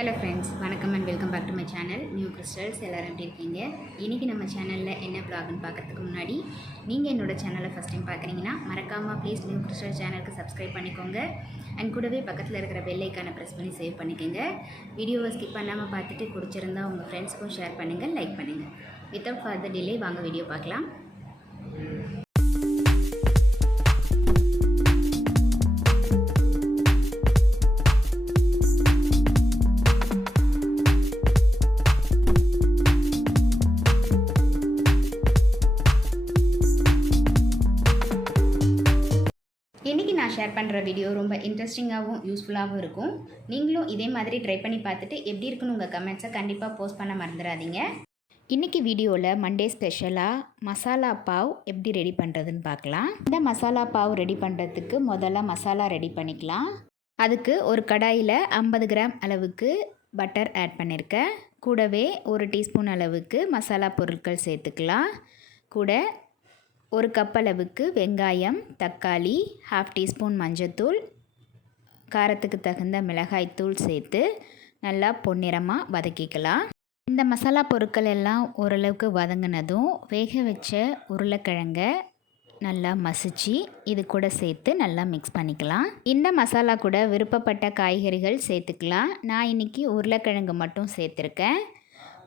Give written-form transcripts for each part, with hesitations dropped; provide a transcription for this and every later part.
Hello friends, வணக்கம் and welcome back to my channel New Crystals. எல்லோரும் எப்படி இருக்கீங்க? இன்றைக்கி நம்ம சேனலில் என்ன ப்ளாக்னு பார்க்கறதுக்கு முன்னாடி நீங்கள் என்னோட சேனலை ஃபஸ்ட் டைம் பார்க்குறீங்கன்னா மறக்காமல் ப்ளீஸ் நியூ கிறிஸ்டல் சேனலுக்கு சப்ஸ்கிரைப் பண்ணிக்கோங்க. அண்ட் கூடவே பக்கத்தில் இருக்கிற பெல் ஐக்கானை ப்ரெஸ் பண்ணி சேவ் பண்ணிக்கோங்க. வீடியோவை ஸ்கிப் பண்ணாமல் பார்த்துட்டு பிடிச்சிருந்தா உங்கள் ஃப்ரெண்ட்ஸ்க்கும் ஷேர் பண்ணுங்கள், லைக் பண்ணுங்கள். வித்தவுட் ஃபர்தர் டிலே வாங்க வீடியோ பார்க்கலாம். இன்றைக்கி நான் ஷேர் பண்ணுற வீடியோ ரொம்ப இன்ட்ரெஸ்டிங்காகவும் யூஸ்ஃபுல்லாகவும் இருக்கும். நீங்களும் இதே மாதிரி ட்ரை பண்ணி பார்த்துட்டு எப்படி இருக்குன்னு உங்கள் கமெண்ட்ஸை கண்டிப்பாக போஸ்ட் பண்ண மறந்துடாதீங்க. இன்றைக்கி வீடியோவில் மண்டே ஸ்பெஷலாக மசாலா பாவ் எப்படி ரெடி பண்ணுறதுன்னு பார்க்கலாம். இந்த மசாலா பாவ் ரெடி பண்ணுறதுக்கு முதல்ல மசாலா ரெடி பண்ணிக்கலாம். அதுக்கு ஒரு கடாயில் 50 கிராம் அளவுக்கு பட்டர் ஆட் பண்ணியிருக்கேன். கூடவே 1 டீஸ்பூன் அளவுக்கு மசாலா பொருட்கள் சேர்த்துக்கலாம். கூட 1 கப் அளவுக்கு வெங்காயம், தக்காளி, 1/2 டீஸ்பூன் மஞ்சத்தூள், காரத்துக்கு தகுந்த மிளகாய்த்தூள் சேர்த்து நல்லா பொன்னிறமாக வதக்கிக்கலாம். இந்த மசாலா பொருட்கள் எல்லாம் ஓரளவுக்கு வதங்கினதும் வேக வச்ச உருளைக்கிழங்க நல்லா மசிச்சு இது கூட சேர்த்து நல்லா மிக்ஸ் பண்ணிக்கலாம். இந்த மசாலா கூட விருப்பப்பட்ட காய்கறிகள் சேர்த்துக்கலாம். நான் இன்றைக்கி உருளைக்கிழங்கு மட்டும் சேர்த்துருக்கேன்.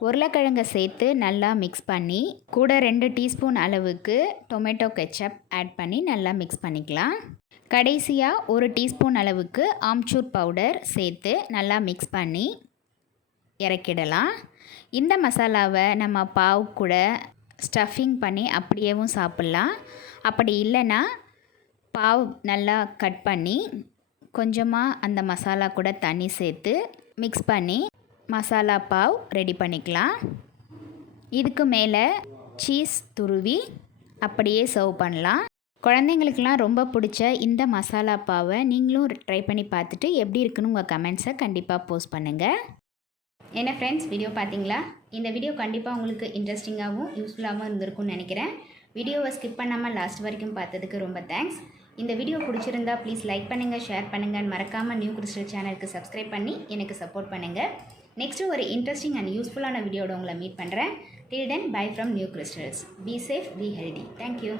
உருளைக்கிழங்கை சேர்த்து நல்லா மிக்ஸ் பண்ணி கூட 2 டீஸ்பூன் அளவுக்கு டொமேட்டோ கெச்சப் ஆட் பண்ணி நல்லா மிக்ஸ் பண்ணிக்கலாம். கடைசியாக 1 டீஸ்பூன் அளவுக்கு ஆம்ச்சூர் பவுடர் சேர்த்து நல்லா மிக்ஸ் பண்ணி இறக்கிடலாம். இந்த மசாலாவை நம்ம பாவ் கூட ஸ்டஃபிங் பண்ணி அப்படியேவும் சாப்பிட்லாம். அப்படி இல்லைன்னா பாவ் நல்லா கட் பண்ணி கொஞ்சமாக அந்த மசாலா கூட தண்ணி சேர்த்து மிக்ஸ் பண்ணி மசாலா பாவ் ரெடி பண்ணிக்கலாம். இதுக்கு மேலே சீஸ் துருவி அப்படியே சர்வ் பண்ணலாம். குழந்தைங்களுக்கெல்லாம் ரொம்ப பிடிச்ச இந்த மசாலா பாவை நீங்களும் ட்ரை பண்ணி பார்த்துட்டு எப்படி இருக்குன்னு உங்கள் கமெண்ட்ஸை கண்டிப்பாக போஸ்ட் பண்ணுங்கள். என்ன ஃப்ரெண்ட்ஸ், வீடியோ பார்த்தீங்களா? இந்த வீடியோ கண்டிப்பாக உங்களுக்கு இன்ட்ரெஸ்டிங்காகவும் யூஸ்ஃபுல்லாகவும் இருந்திருக்கும்னு நினைக்கிறேன். வீடியோவை ஸ்கிப் பண்ணாமல் லாஸ்ட் வரைக்கும் பார்த்ததுக்கு ரொம்ப தேங்க்ஸ். இந்த வீடியோ பிடிச்சிருந்தா ப்ளீஸ் லைக் பண்ணுங்கள், ஷேர் பண்ணுங்கள். மறக்காமல் நியூ கிறிஸ்டல் சேனலுக்கு சப்ஸ்கிரைப் பண்ணி எனக்கு சப்போர்ட் பண்ணுங்கள். நெக்ஸ்ட்டு ஒரு இன்ட்ரெஸ்டிங் அண்ட் யூஸ்ஃபுல்லான வீடியோட உங்களை மீட் பண்ணுறேன். Till then, bye from New Crystals. Be safe, be healthy. Thank you.